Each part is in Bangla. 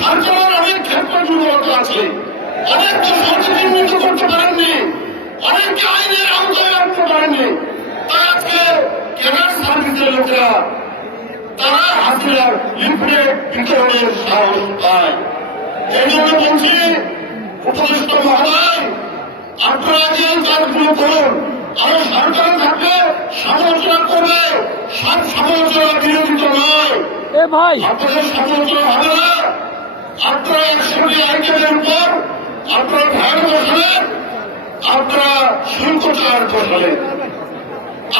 সরকারের অনেক ক্ষেত্রে দুর্বলতা আছে, অনেককে সচেতন করতে পারেননি, অনেককে আইনের আওতায় আনতে পারেননি। তাই আজকে ক্যাডার সার্ভিসের লোকেরা তারা হাসিনার লিফলেট বিতরণের সাহস পায়। এই জন্য বলছি উপদেষ্টা মহোদয়, আপনারা যে কাজগুলো করুন, আরো সরকার থাকলে সমালোচনা করবে, সব সমালোচনা বিরোধিত নয়। আপনাদের সমালোচনা হবে না। আপনারা 100টি আইটেমের উপর আপনারা ভ্যাট বসালেন, আপনারা শুল্ক চার বসালেন,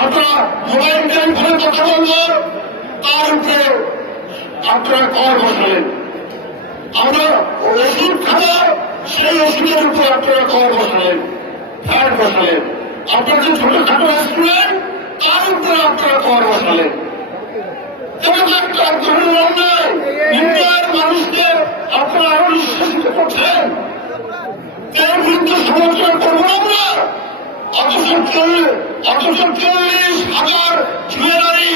আপনারা মোবাইল টেলিফোনে কথা বলবেন, তার উপরে আপনারা কর বসালেন। আমরা ওষুধ খাবো, সেই ওষুধের উপর আপনারা কর বসালেন, ভ্যাট বসালেন। আপনার যে ছোটখাটো রেস্টুরেন্ট, তার উপরে আপনারা কর বসালেন। একটা ধরনের অন্যায়, ইন্ডিয়ার মানুষকে আপনারা আরো নিঃশ্বাসিত করছেন। এর বিরুদ্ধে সমালোচনা করবো আমরা। অথচ 40,000 জুয়েলারি,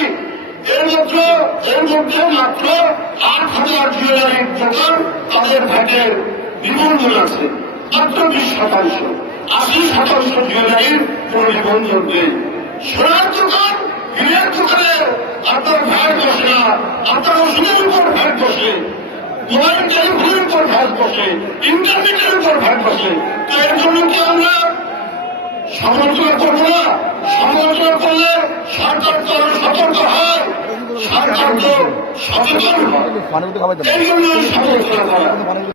এর মধ্যে মাত্র 8,000 জুয়েলারির দোকান তাদের ভ্যাটের নিবন্ধন আছে, মাত্র 20%। 80% জুয়েলারির কোন নিবন্ধন নেই। সোনার দোকান, হীরের দোকানে আপনার ভ্যাট বসে না, আপনার ওষুধের উপর ভ্যাট বসে, মোবাইল টেলিফোনের উপর ভ্যাট বসে, ইন্টারনেটের উপর ভ্যাট বসে। তো এর জন্য কি আমরা সমালোচনা করবো না? সমালোচনা করলে সরকার তো আরো সতর্ক হয়, সরকার তো সচেতন হয়। এই জন্য সমালোচনা করা।